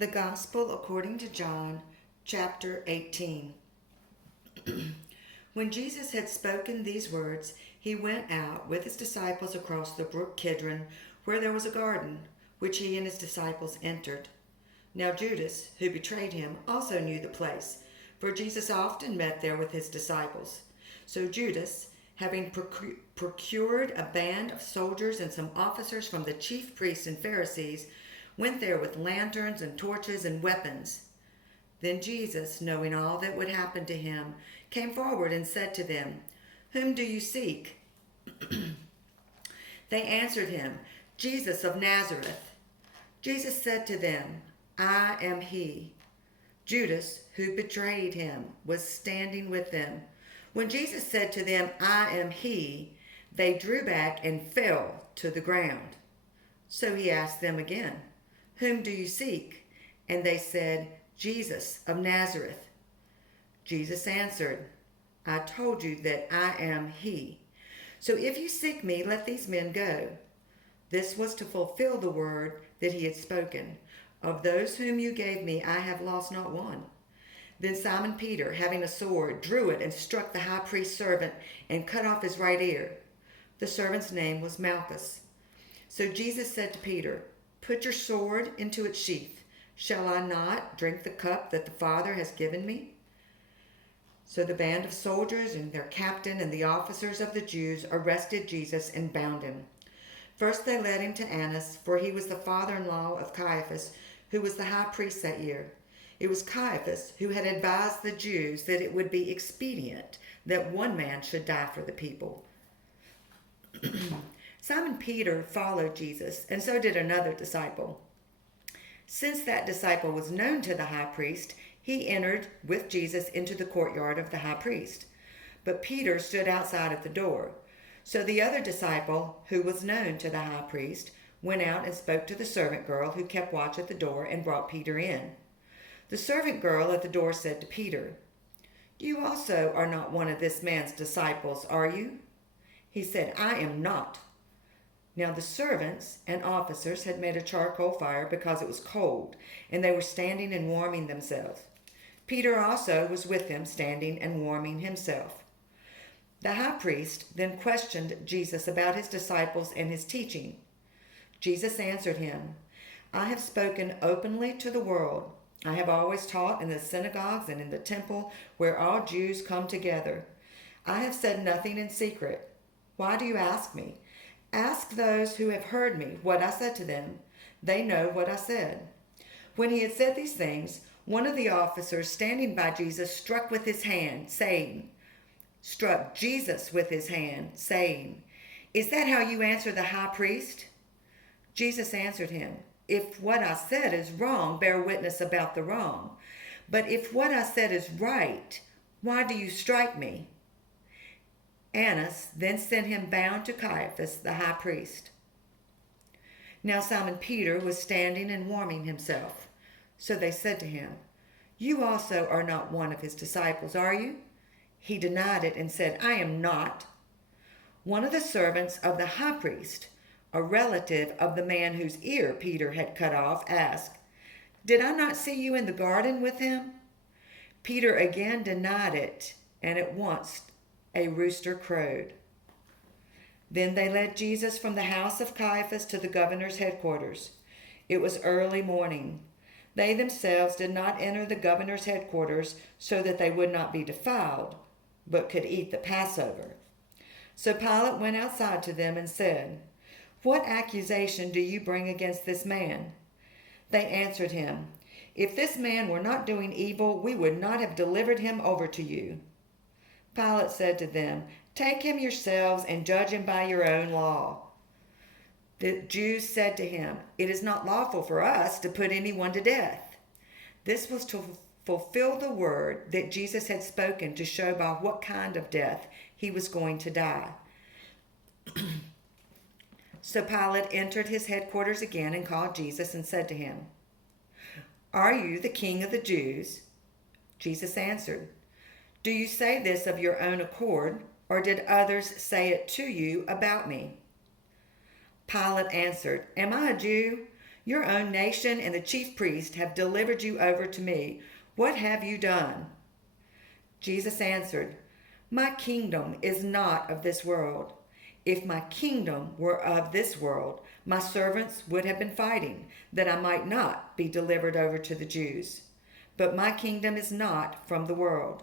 The Gospel according to John, chapter 18. When Jesus had spoken these words, he went out with his disciples across the brook Kidron, where there was a garden, which he and his disciples entered. Now Judas, who betrayed him, also knew the place, for Jesus often met there with his disciples. So Judas, having procured a band of soldiers and some officers from the chief priests and Pharisees, went there with lanterns and torches and weapons. Then Jesus, knowing all that would happen to him, came forward and said to them, "Whom do you seek?" They answered him, "Jesus of Nazareth." Jesus said to them, "I am he." Judas, who betrayed him, was standing with them. When Jesus said to them, "I am he," they drew back and fell to the ground. So he asked them again, "Whom do you seek?" And they said, "Jesus of Nazareth." Jesus answered, "I told you that I am he. So if you seek me, let these men go." This was to fulfill the word that he had spoken. "Of those whom you gave me, I have lost not one." Then Simon Peter, having a sword, drew it and struck the high priest's servant and cut off his right ear. The servant's name was Malchus. So Jesus said to Peter, "Put your sword into its sheath. Shall I not drink the cup that the Father has given me?" So the band of soldiers and their captain and the officers of the Jews arrested Jesus and bound him. First they led him to Annas, for he was the father-in-law of Caiaphas, who was the high priest that year. It was Caiaphas who had advised the Jews that it would be expedient that one man should die for the people. Simon Peter followed Jesus, and so did another disciple. Since that disciple was known to the high priest, he entered with Jesus into the courtyard of the high priest. But Peter stood outside at the door. So the other disciple, who was known to the high priest, went out and spoke to the servant girl who kept watch at the door and brought Peter in. The servant girl at the door said to Peter, "You also are not one of this man's disciples, are you?" He said, "I am not." Now the servants and officers had made a charcoal fire because it was cold, and they were standing and warming themselves. Peter also was with them, standing and warming himself. The high priest then questioned Jesus about his disciples and his teaching. Jesus answered him, "I have spoken openly to the world. I have always taught in the synagogues and in the temple where all Jews come together. I have said nothing in secret. Why do you ask me? Ask those who have heard me what I said to them. They know what I said." When he had said these things, one of the officers standing by Jesus struck Jesus with his hand, saying, "Is that how you answer the high priest?" Jesus answered him, "If what I said is wrong, bear witness about the wrong. But if what I said is right, why do you strike me?" Annas then sent him bound to Caiaphas, the high priest. Now Simon Peter was standing and warming himself. So they said to him, "You also are not one of his disciples, are you?" He denied it and said, "I am not." One of the servants of the high priest, a relative of the man whose ear Peter had cut off, asked, "Did I not see you in the garden with him?" Peter again denied it, and at once a rooster crowed. Then they led Jesus from the house of Caiaphas to the governor's headquarters. It was early morning. They themselves did not enter the governor's headquarters so that they would not be defiled, but could eat the Passover. So Pilate went outside to them and said, "What accusation do you bring against this man?" They answered him, "If this man were not doing evil, we would not have delivered him over to you." Pilate said to them, "Take him yourselves and judge him by your own law." The Jews said to him, "It is not lawful for us to put anyone to death." This was to fulfill the word that Jesus had spoken to show by what kind of death he was going to die. So Pilate entered his headquarters again and called Jesus and said to him, "Are you the king of the Jews?" Jesus answered, "Do you say this of your own accord, or did others say it to you about me?" Pilate answered, "Am I a Jew? Your own nation and the chief priest have delivered you over to me. What have you done?" Jesus answered, "My kingdom is not of this world. If my kingdom were of this world, my servants would have been fighting, that I might not be delivered over to the Jews. But my kingdom is not from the world."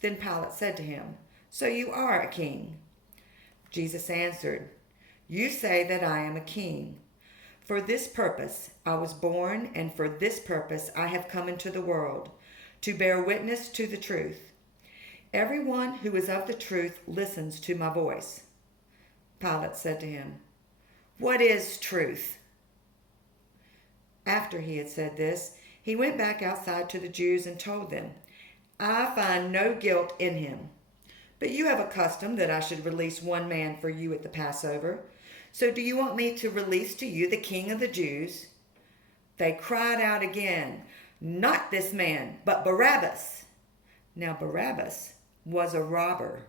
Then Pilate said to him, "So you are a king?" Jesus answered, "You say that I am a king. For this purpose I was born, and for this purpose I have come into the world, to bear witness to the truth. Everyone who is of the truth listens to my voice." Pilate said to him, "What is truth?" After he had said this, he went back outside to the Jews and told them, "I find no guilt in him. But you have a custom that I should release one man for you at the Passover. So do you want me to release to you the King of the Jews?" They cried out again, "Not this man, but Barabbas." Now Barabbas was a robber.